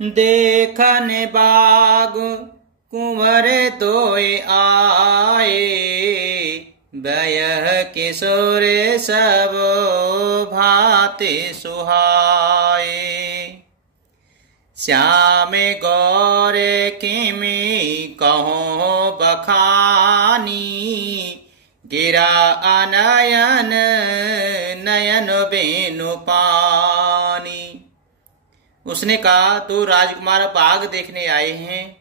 देखन बाग कुंवर तोय आए, बयह किशोर सब भाते सुहाए। श्याम गौर किमि कहो बखानी, गिरा अनयन नयन बेनु पानी। उसने कहा, तो राजकुमार बाग देखने आए हैं,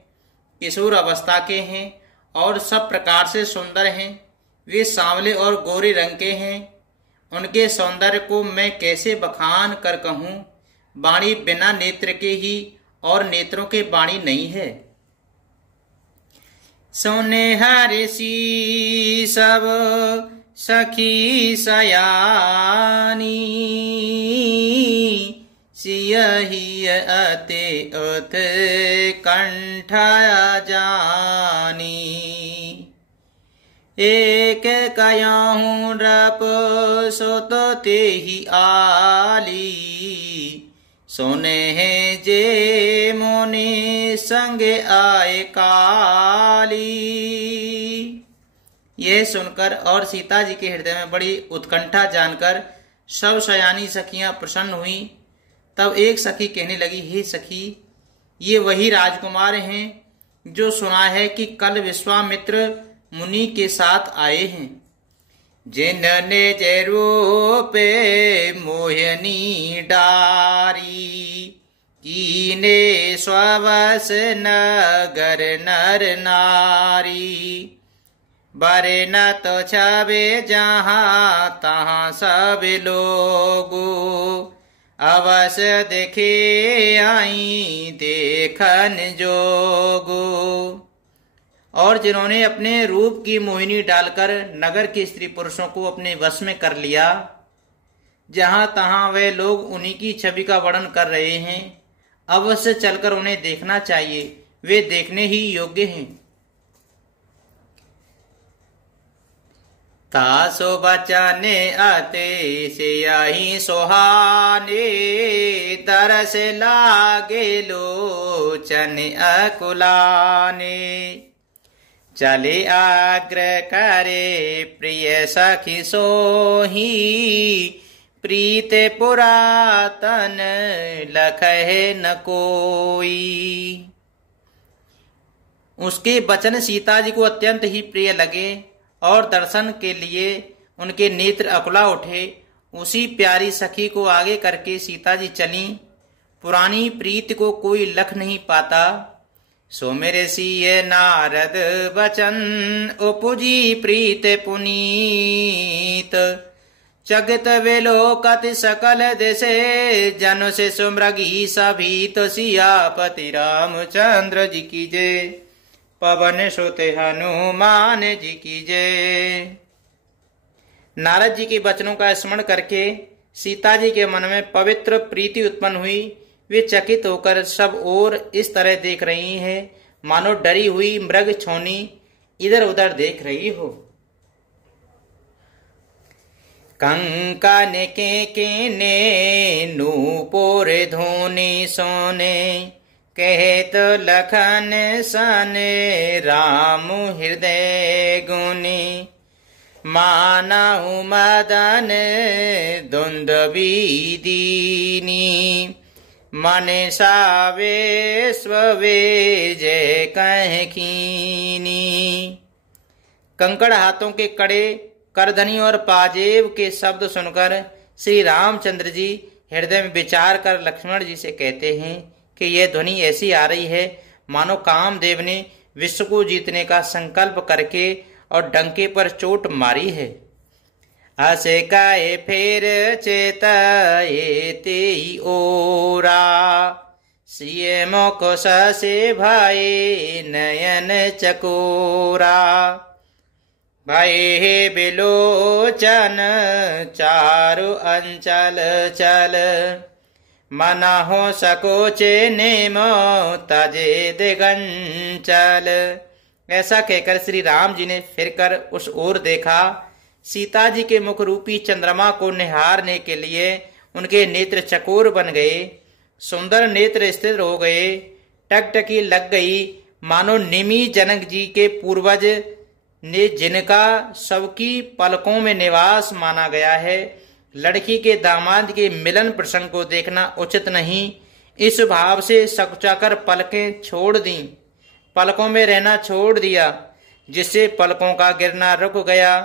किशोर अवस्था के हैं और सब प्रकार से सुंदर हैं। वे सांवले और गोरे रंग के हैं। उनके सौंदर्य को मैं कैसे बखान कर कहूँ। वाणी बिना नेत्र के ही और नेत्रों के वाणी नहीं है। सोने हर्षि सब सखी सयानी, सियहि अति उत कंठ जानी। एक कयाहूँ नृप सुत तेहि आली, सोने जे मुनि संग आए काली। यह सुनकर और सीता जी के हृदय में बड़ी उत्कंठा जानकर सब शयानी सखियां प्रसन्न हुई। तब एक सखी कहने लगी, हे सखी, ये वही राजकुमार हैं जो सुना है कि कल विश्वामित्र मुनि के साथ आए हैं। जिनने जे रूपे मोहिनी डारी, कीने स्ववस नगर नर नारी। बरे न तो छबे जहाँ तहाँ सब लोगो, अवश्य देखे आई देखन जोगो। और जिन्होंने अपने रूप की मोहिनी डालकर नगर के स्त्री पुरुषों को अपने वश में कर लिया, जहां तहां वे लोग उन्हीं की छवि का वर्णन कर रहे हैं, अवश्य चलकर उन्हें देखना चाहिए, वे देखने ही योग्य हैं। तासो बचने आते से यही सुहाने, तरस लागे लोचन अकुलाने। चले आग्रह करे प्रिय सखी सोही, प्रीत पुरातन लखहे न कोई। उसके वचन सीता जी को अत्यंत ही प्रिय लगे और दर्शन के लिए उनके नेत्र अकुला उठे। उसी प्यारी सखी को आगे करके सीता जी चली। पुरानी प्रीत को कोई लख नहीं पाता। सो मेरे सिय नारद बचन, उपजी प्रीत पुनीत। जगत विलोकत सकल देशे, जन से सुमृगी सभी तो सियापति रामचंद्र जी की जय। पवन सुत हनुमान जी की जय। नारद जी के वचनों का स्मरण करके सीता जी के मन में पवित्र प्रीति उत्पन्न हुई। वे चकित होकर सब ओर इस तरह देख रही हैं, मानो डरी हुई मृग छोनी इधर उधर देख रही हो। कंकन के ने नूपुर धुनि सोने, कहत लखन सन राम हृदय गुनी। मानहु मदन दुंदुभि दीनी, मन सावे स्वे जय कह कीनी। कंकड़ हाथों के कड़े, करधनी और पाजेब के शब्द सुनकर श्री रामचंद्र जी हृदय में विचार कर लक्ष्मण जी से कहते हैं कि यह ध्वनि ऐसी आ रही है मानो कामदेव ने विश्व को जीतने का संकल्प करके और डंके पर चोट मारी है। असे काए फेर चेताए तेई ओरा, सिए मोको ससे भाई नयन चकोरा। भाई हे बिलोचन चारु अंचल चल, मना हो सकोचे नेमो तजे दिगंचल। ऐसा कहकर श्री राम जी ने फिरकर उस ओर देखा। सीता जी के मुख रूपी चंद्रमा को निहारने के लिए उनके नेत्र चकोर बन गए। सुंदर नेत्र स्थिर हो गए, टकटकी लग गई, मानो निमि जनक जी के पूर्वज ने जिनका सबकी पलकों में निवास माना गया है। लड़की के दामाद के मिलन प्रसंग को देखना उचित नहीं, इस भाव से सकुचाकर पलकें छोड़ दी, पलकों में रहना छोड़ दिया, जिससे पलकों का गिरना रुक गया।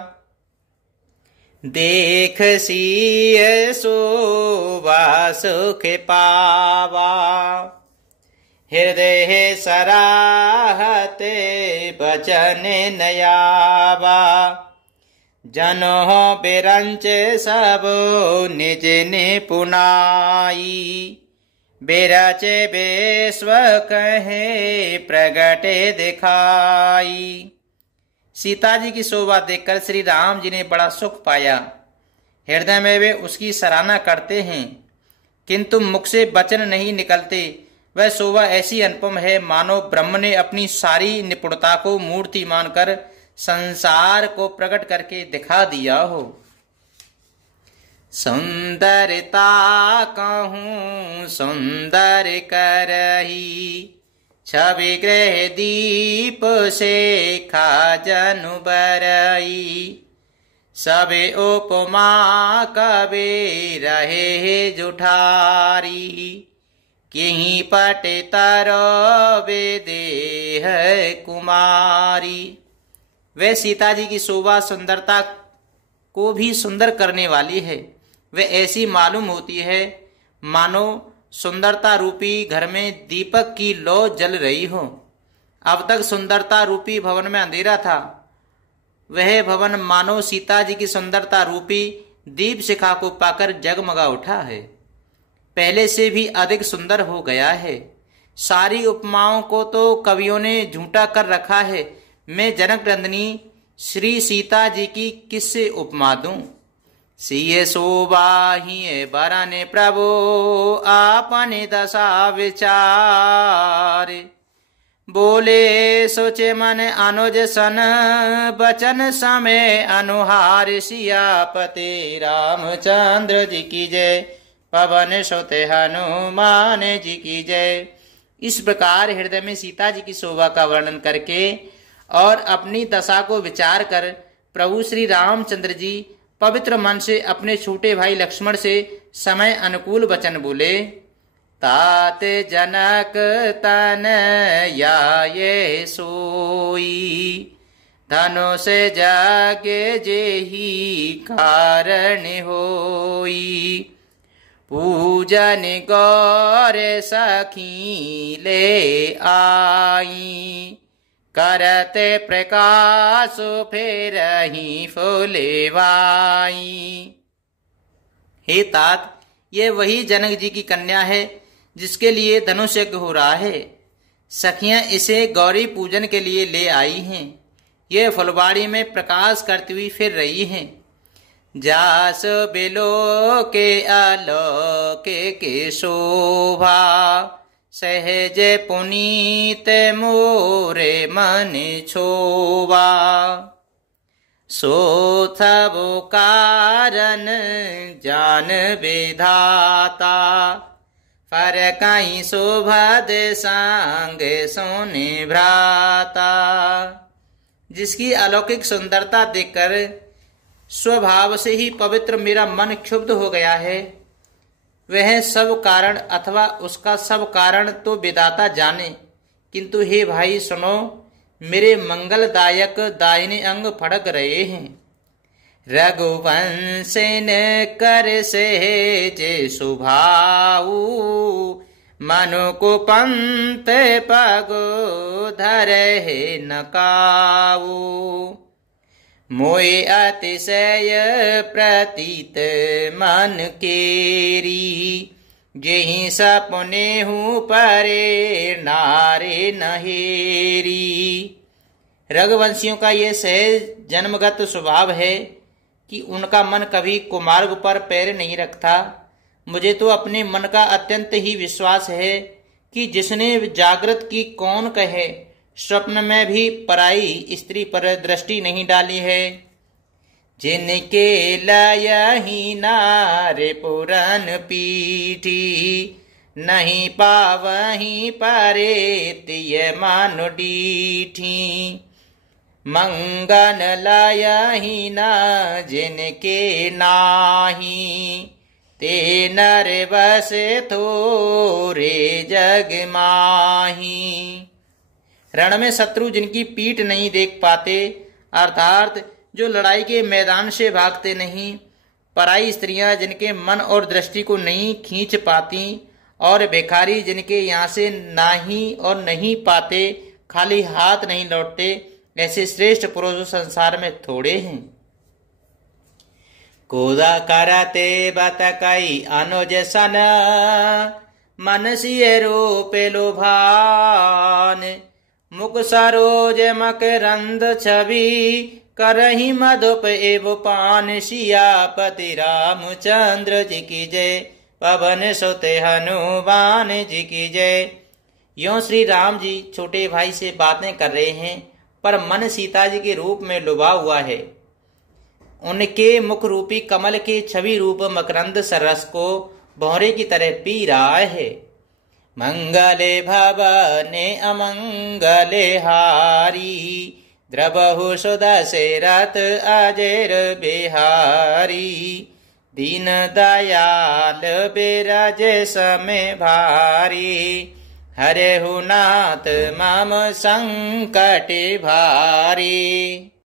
देख सिय शोभा सुख पावा, हृदय सराहते बचन नयावा। जनो बिरंच सब निज निपुनाई, बिरच विश्व कहे प्रगटे दिखाई। सीता जी की शोभा देखकर श्री राम जी ने बड़ा सुख पाया। हृदय में वे उसकी सराहना करते हैं, किंतु मुख से वचन नहीं निकलते। वह शोभा ऐसी अनुपम है, मानो ब्रह्म ने अपनी सारी निपुणता को मूर्ति मानकर संसार को प्रकट करके दिखा दिया हो। सुंदरता कहूँ सुंदर करही, छवि ग्रह दीप से खाजनु बरई। सबे उपमा कबे रहे जुठारी, किहीं पटे तरवे देह कुमारी। वे सीता जी की शोभा सुंदरता को भी सुंदर करने वाली है। वे ऐसी मालूम होती है मानो सुंदरता रूपी घर में दीपक की लौ जल रही हो। अब तक सुंदरता रूपी भवन में अंधेरा था, वह भवन मानो सीता जी की सुंदरता रूपी दीप शिखा को पाकर जगमगा उठा है, पहले से भी अधिक सुंदर हो गया है। सारी उपमाओं को तो कवियों ने झूठा कर रखा है। मैं जनक नंदिनी श्री सीता जी की किससे उपमा दूं? सिय शोभा ही बरने प्रभु आपने दशा विचार। बोले सोचे मन अनुज सन बचन समय अनुहार। सियापते रामचंद्र जी की जय, पवन सुत हनुमान जी की जय। इस प्रकार हृदय में सीता जी की शोभा का वर्णन करके और अपनी दशा को विचार कर प्रभु श्री रामचंद्र जी पवित्र मन से अपने छोटे भाई लक्ष्मण से समय अनुकूल वचन बोले। तात जनक तन या ये सोई, धनुष जागे जेहि कारण होई। पूजन गौर सखी ले आई, करते प्रकाश फेरहि फुलेवाई। हे तात, ये वही जनक जी की कन्या है जिसके लिए धनुष यज्ञ हो रहा है। सखियां इसे गौरी पूजन के लिए ले आई हैं। ये फुलवाड़ी में प्रकाश करती हुई फिर रही हैं। जास बिलो के आलोके के शोभा, सहज पुनीत मोरे मन छोवा। सोथबो कारण जान विधाता, पर कहीं शोभद सांग सोने भ्राता। जिसकी अलौकिक सुंदरता देखकर स्वभाव से ही पवित्र मेरा मन क्षुब्ध हो गया है, वह सब कारण अथवा उसका सब कारण तो विधाता जाने। किंतु हे भाई सुनो, मेरे मंगलदायक दाहिने अंग फड़क रहे हैं। रघुवंश न कर से सुभाऊ, मनु को पंत पगो धरे नकाऊ। मोए अतिशय प्रतीत मन केरी, जेहि सपने हूँ परे नारे नहेरी। रघुवंशियों का ये सहज जन्मगत स्वभाव है कि उनका मन कभी कुमार्ग पर पैर नहीं रखता। मुझे तो अपने मन का अत्यंत ही विश्वास है कि जिसने जागृत की कौन कहे, स्वप्न में भी पराई स्त्री पर दृष्टि नहीं डाली है। जिनके लयहि नारे पुरन पीठी, नहीं पावहीं परे तिय मानु डीठी। मंगन लायहि न जिनके नाही ते नर बस थोरे जग माही। रण में शत्रु जिनकी पीठ नहीं देख पाते, अर्थात जो लड़ाई के मैदान से भागते नहीं, पराई स्त्रियां जिनके मन और दृष्टि को नहीं खींच पाती, और भिखारी जिनके यहाँ से नाही और नहीं पाते, खाली हाथ नहीं लौटते, ऐसे श्रेष्ठ पुरुष संसार में थोड़े हैं। कोदा करते बतकई अनुज सन मनसिय रूप लोभान। मुख सरोज मकरंद छवि करही मधुप एव पान। सियापति रामचंद्र जी की जय, पवन सुत हनुमान जी की जय। यों श्री राम जी छोटे भाई से बातें कर रहे हैं, पर मन सीता जी के रूप में लुभा हुआ है। उनके मुख रूपी कमल के छवि रूप मकरंद सरस को भौरे की तरह पी रहा है। मंगले भवने अमंगले हारी, द्रबहु सुदशरथ अजर बिहारी। दीन दयाल बिरज समय भारी, हरे हु नाथ मम संकट भारी।